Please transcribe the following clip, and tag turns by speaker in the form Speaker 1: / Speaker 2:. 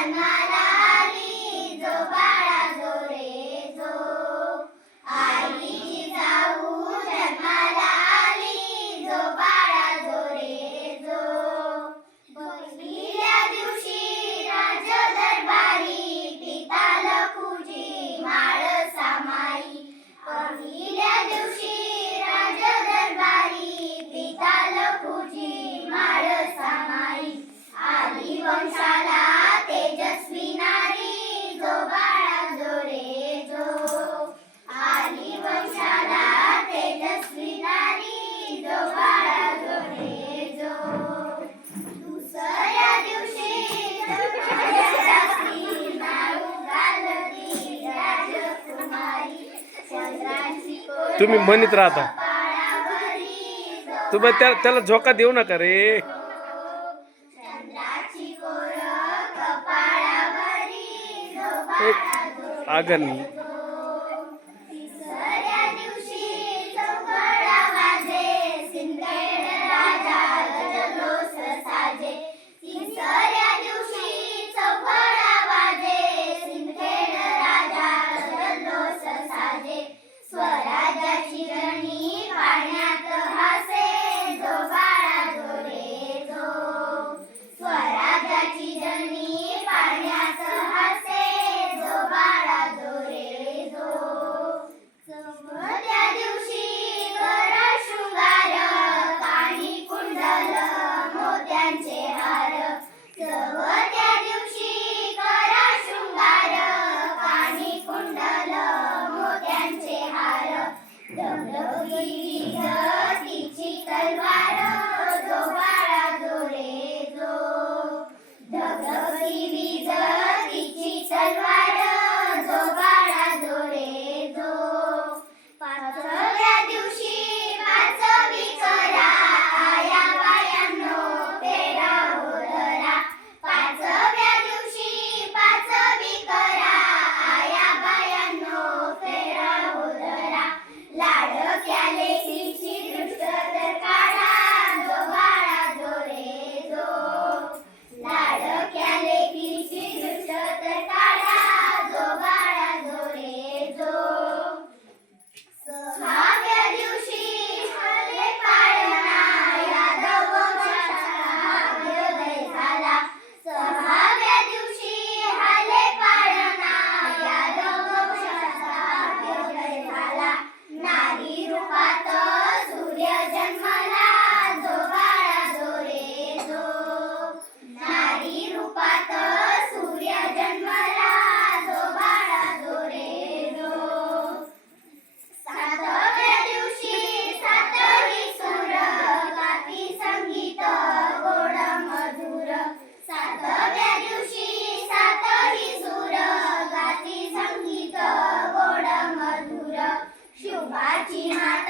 Speaker 1: Guatemala. तुम्ही म्हणत राहता. तुम्ही त्या त्याला झोका देऊ नका रे. अगं combate mata.